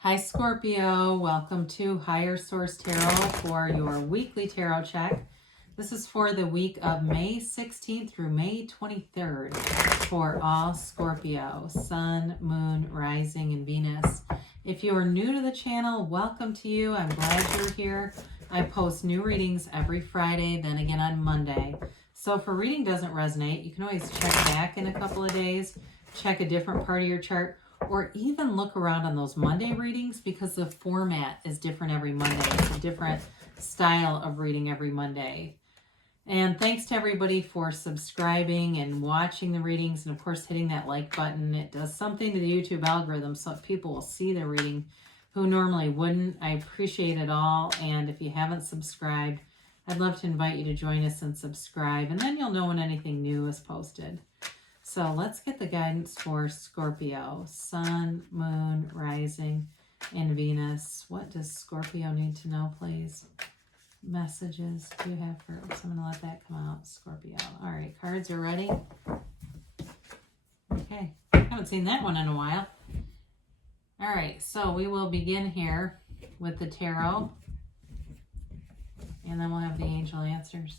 Hi Scorpio, welcome to Higher Source Tarot for your weekly tarot check. This is for the week of May 16th through May 23rd for all Scorpio, Sun, Moon, Rising, and Venus. If you are new to the channel, welcome to you. I'm glad you're here. I post new readings every Friday, then again on Monday. So if a reading doesn't resonate, you can always check back in a couple of days, check a different part of your chart, or even look around on those Monday readings because the format is different every Monday. It's a different style of reading every Monday. And thanks to everybody for subscribing and watching the readings, and of course hitting that like button. It does something to the YouTube algorithm so that people will see the reading who normally wouldn't. I appreciate it all, and if you haven't subscribed, I'd love to invite you to join us and subscribe, and then you'll know when anything new is posted. So let's get the guidance for Scorpio, Sun, Moon, Rising, and Venus. What does Scorpio need to know, please? Messages do you have for, oops, I'm going to let that come out, Scorpio. All right, cards are ready. Okay, haven't seen that one in a while. All right, so we will begin here with the tarot, and then we'll have the angel answers.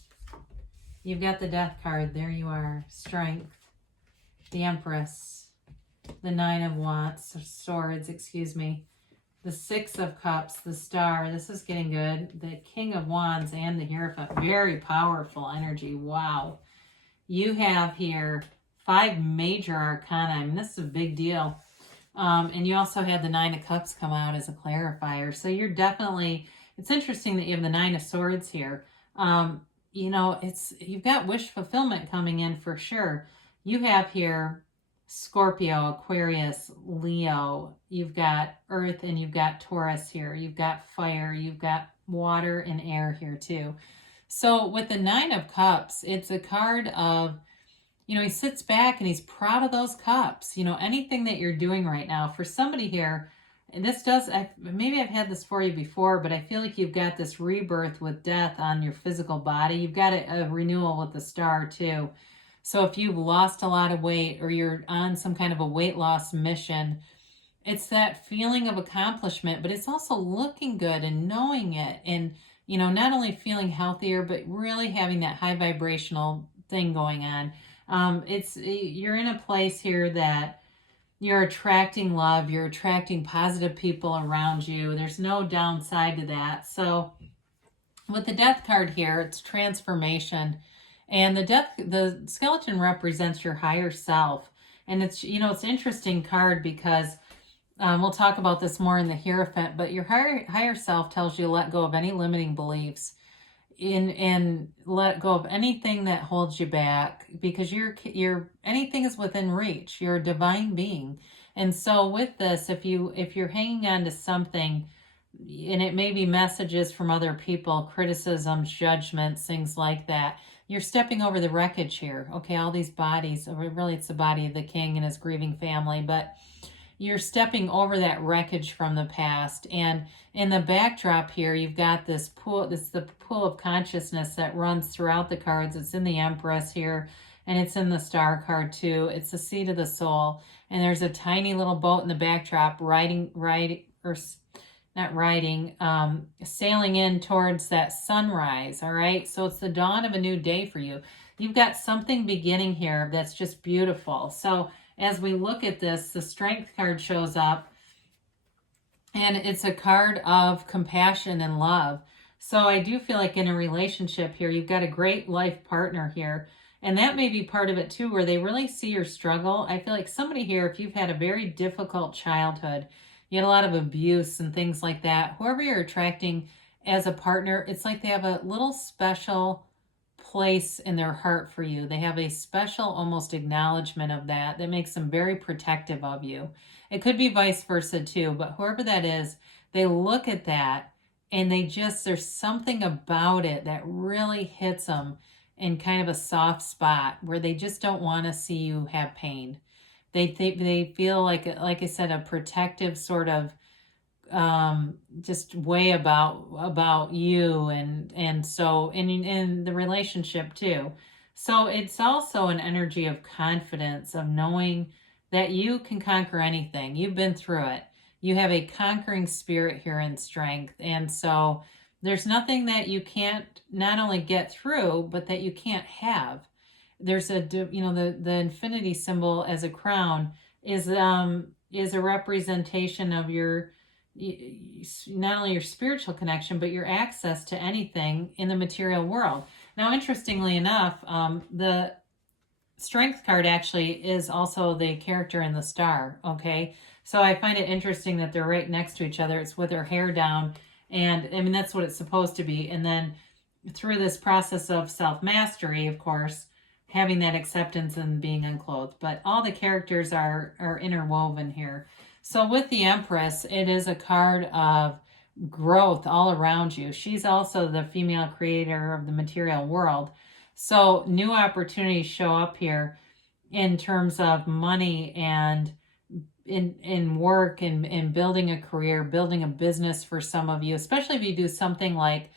You've got the Death card. There you are. Strength. The Empress, the Nine of Wands, or Swords, excuse me, the Six of Cups, the Star. This is getting good. The King of Wands and the Hierophant. Very powerful energy. Wow. You have here 5 major arcana. I mean, this is a big deal. And you also had the Nine of Cups come out as a clarifier. So you're definitely, it's interesting that you have the Nine of Swords here. You know, you've got wish fulfillment coming in for sure. You have here Scorpio, Aquarius, Leo. You've got Earth and you've got Taurus here. You've got fire. You've got water and air here too. So with the Nine of Cups, it's a card of, you know, he sits back and he's proud of those cups. You know, anything that you're doing right now. For somebody here, and this does, maybe I've had this for you before, but I feel like you've got this rebirth with death on your physical body. You've got a renewal with the Star too. So if you've lost a lot of weight or you're on some kind of a weight loss mission, it's that feeling of accomplishment, but it's also looking good and knowing it. And, you know, not only feeling healthier, but really having that high vibrational thing going on. You're in a place here that you're attracting love. You're attracting positive people around you. There's no downside to that. So with the Death card here, it's transformation. And the skeleton represents your higher self. And it's, you know, it's an interesting card because we'll talk about this more in the Hierophant, but your higher self tells you to let go of any limiting beliefs and let go of anything that holds you back, because anything is within reach. You're a divine being. And so with this, if you're hanging on to something, and it may be messages from other people, criticisms, judgments, things like that, you're stepping over the wreckage here. Okay, all these bodies, really it's the body of the king and his grieving family, but you're stepping over that wreckage from the past. And in the backdrop here, you've got this pool, it's the pool of consciousness that runs throughout the cards. It's in the Empress here, and it's in the Star card too. It's the seat of the soul. And there's a tiny little boat in the backdrop sailing in towards that sunrise. All right, so it's the dawn of a new day for you. You've got something beginning here that's just beautiful. So as we look at this, the Strength card shows up, and it's a card of compassion and love. So I do feel like in a relationship here, you've got a great life partner here, and that may be part of it too, where they really see your struggle. I feel like somebody here, if you've had a very difficult childhood, you had a lot of abuse and things like that, whoever you're attracting as a partner, it's like they have a little special place in their heart for you. They have a special almost acknowledgement of that makes them very protective of you. It could be vice versa too, but whoever that is, they look at that and there's something about it that really hits them in kind of a soft spot where they just don't want to see you have pain. They feel like I said, a protective sort of just way about you, and so in the relationship too. So it's also an energy of confidence, of knowing that you can conquer anything. You've been through it. You have a conquering spirit here in strength. And so there's nothing that you can't not only get through, but that you can't have. There's the infinity symbol as a crown is a representation of your, not only your spiritual connection, but your access to anything in the material world. Now, interestingly enough, the Strength card actually is also the character in the star, okay? So I find it interesting that they're right next to each other. It's with her hair down, and I mean, that's what it's supposed to be. And then through this process of self-mastery, of course, having that acceptance and being unclothed. But all the characters are interwoven here. So with the Empress, it is a card of growth all around you. She's also the female creator of the material world. So new opportunities show up here in terms of money and in work and building a career, building a business for some of you, especially if you do something like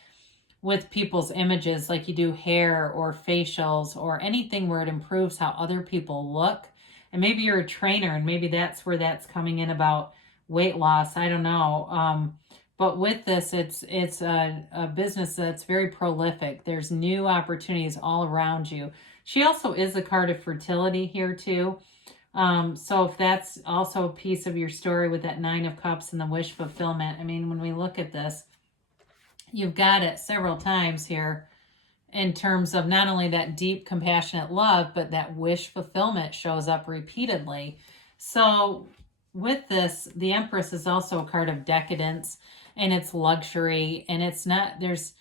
with people's images, like you do hair or facials or anything where it improves how other people look. And maybe you're a trainer and maybe that's where that's coming in about weight loss. I don't know. But with this, it's a business that's very prolific. There's new opportunities all around you. She also is a card of fertility here too. So if that's also a piece of your story with that 9 of Cups and the wish fulfillment, I mean, when we look at this, you've got it several times here in terms of not only that deep, compassionate love, but that wish fulfillment shows up repeatedly. So with this, the Empress is also a card of decadence, and it's luxury, and it's not, there's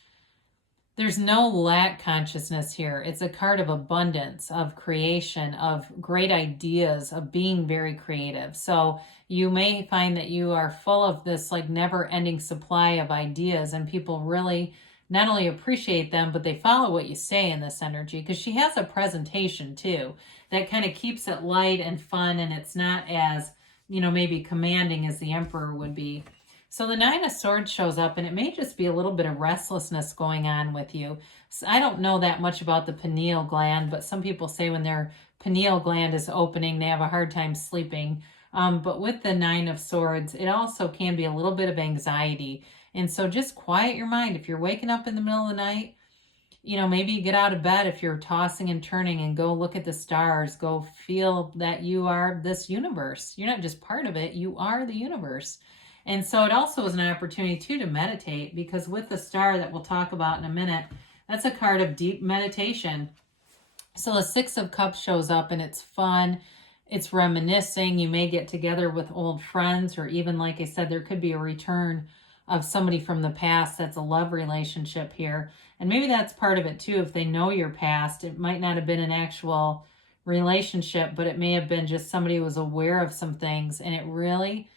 no lack consciousness here. It's a card of abundance, of creation, of great ideas, of being very creative. So you may find that you are full of this like never-ending supply of ideas, and people really not only appreciate them, but they follow what you say in this energy, because she has a presentation too that kind of keeps it light and fun, and it's not as, maybe commanding as the Emperor would be. So the 9 of Swords shows up, and it may just be a little bit of restlessness going on with you. So I don't know that much about the pineal gland, but some people say when their pineal gland is opening, they have a hard time sleeping. But with the 9 of Swords, it also can be a little bit of anxiety. And so just quiet your mind. If you're waking up in the middle of the night, maybe you get out of bed if you're tossing and turning and go look at the stars. Go feel that you are this universe. You're not just part of it. You are the universe. And so it also is an opportunity too to meditate, because with the star that we'll talk about in a minute, that's a card of deep meditation. So the 6 of Cups shows up, and it's fun. It's reminiscing. You may get together with old friends, or even, like I said, there could be a return of somebody from the past. That's a love relationship here. And maybe that's part of it too. If they know your past, it might not have been an actual relationship, but it may have been just somebody who was aware of some things, and it really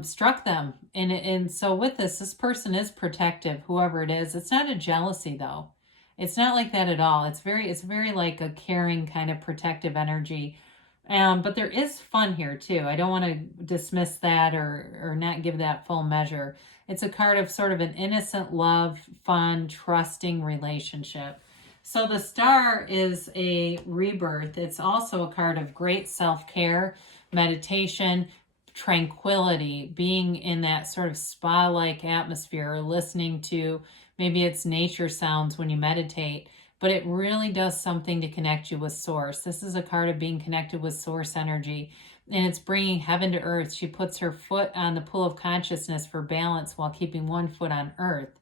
struck them. And so with this person is protective, whoever it is. It's not a jealousy though. It's not like that at all. It's very like a caring kind of protective energy. But there is fun here too. I don't want to dismiss that or not give that full measure. It's a card of sort of an innocent love, fun, trusting relationship. So the star is a rebirth. It's also a card of great self-care, meditation, tranquility, being in that sort of spa-like atmosphere, or listening to, maybe it's nature sounds when you meditate, but it really does something to connect you with source. This is a card of being connected with source energy, and it's bringing heaven to earth. She puts her foot on the pool of consciousness for balance while keeping one foot on earth.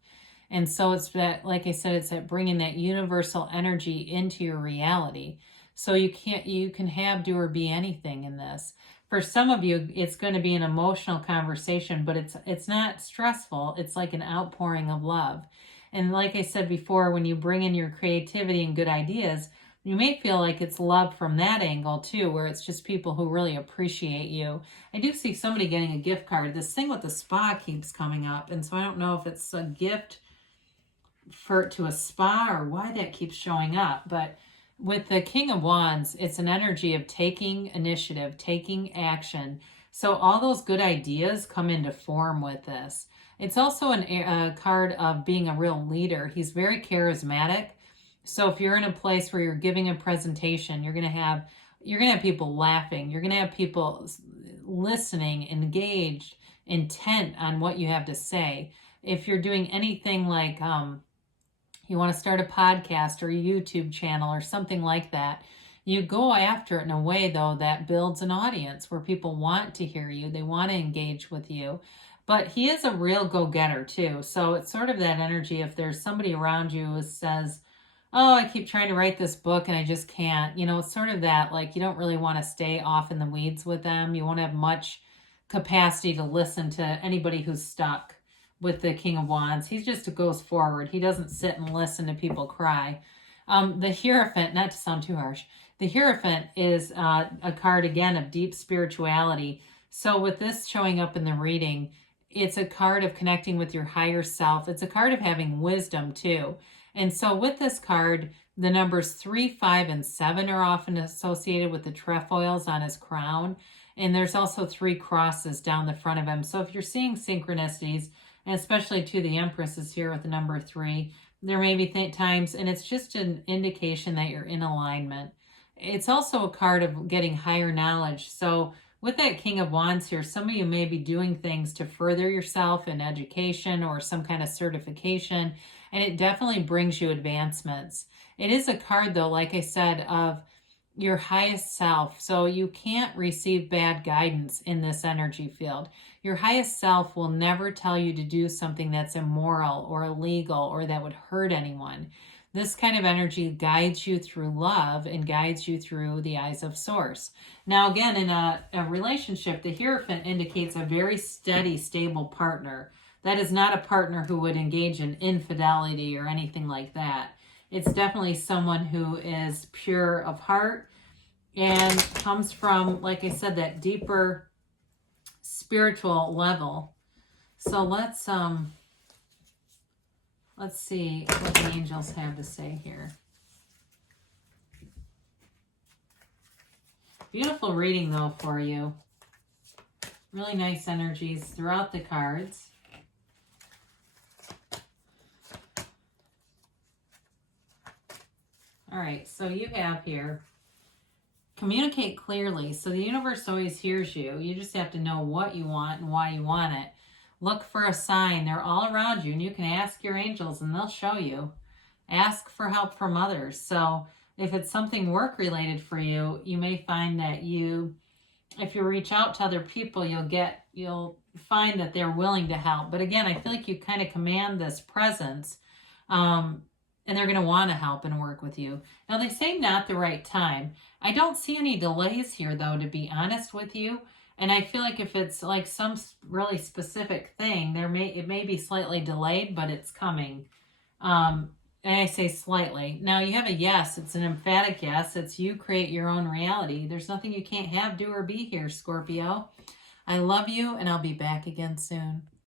And so it's that, like I said, it's that bringing that universal energy into your reality. So you can have, do, or be anything in this. For some of you, it's going to be an emotional conversation, but it's not stressful. It's like an outpouring of love. And like I said before, when you bring in your creativity and good ideas, you may feel like it's love from that angle too, where it's just people who really appreciate you. I do see somebody getting a gift card. This thing with the spa keeps coming up, and so I don't know if it's a gift to a spa or why that keeps showing up, but with the King of Wands, it's an energy of taking initiative, taking action. So all those good ideas come into form with this. It's also a card of being a real leader. He's very charismatic. So if you're in a place where you're giving a presentation, you're going to have people laughing. You're going to have people listening, engaged intent on what you have to say. If you're doing anything like you want to start a podcast or a YouTube channel or something like that, you go after it in a way, though, that builds an audience where people want to hear you. They want to engage with you. But he is a real go-getter, too. So it's sort of that energy. If there's somebody around you who says, oh, I keep trying to write this book and I just can't. It's sort of that, like, you don't really want to stay off in the weeds with them. You won't have much capacity to listen to anybody who's stuck with the King of Wands. He just goes forward. He doesn't sit and listen to people cry. The Hierophant, not to sound too harsh, the Hierophant is a card, again, of deep spirituality. So with this showing up in the reading, it's a card of connecting with your higher self. It's a card of having wisdom, too. And so with this card, the numbers 3, 5, and 7 are often associated with the trefoils on his crown. And there's also 3 crosses down the front of him. So if you're seeing synchronicities, and especially to the Empress is here with the number 3, there may be times, and it's just an indication that you're in alignment. It's also a card of getting higher knowledge. So with that King of Wands here, some of you may be doing things to further yourself in education or some kind of certification, and it definitely brings you advancements. It is a card, though, like I said, of your highest self. So you can't receive bad guidance in this energy field. Your highest self will never tell you to do something that's immoral or illegal or that would hurt anyone. This kind of energy guides you through love and guides you through the eyes of Source. Now, again, in a relationship, the Hierophant indicates a very steady, stable partner. That is not a partner who would engage in infidelity or anything like that. It's definitely someone who is pure of heart and comes from, like I said, that deeper spiritual level. So let's see what the angels have to say here. Beautiful reading, though, for you. Really nice energies throughout the cards. All right, so you have here, communicate clearly. So the universe always hears you. You just have to know what you want and why you want it. Look for a sign. They're all around you, and you can ask your angels, and they'll show you. Ask for help from others. So if it's something work-related for you, you may find that if you reach out to other people, you'll find that they're willing to help. But again, I feel like you kind of command this presence, and they're going to want to help and work with you. Now, they say not the right time. I don't see any delays here, though, to be honest with you. And I feel like if it's like some really specific thing, it may be slightly delayed, but it's coming. And I say slightly. Now, you have a yes. It's an emphatic yes. It's you create your own reality. There's nothing you can't have, do, or be here, Scorpio. I love you, and I'll be back again soon.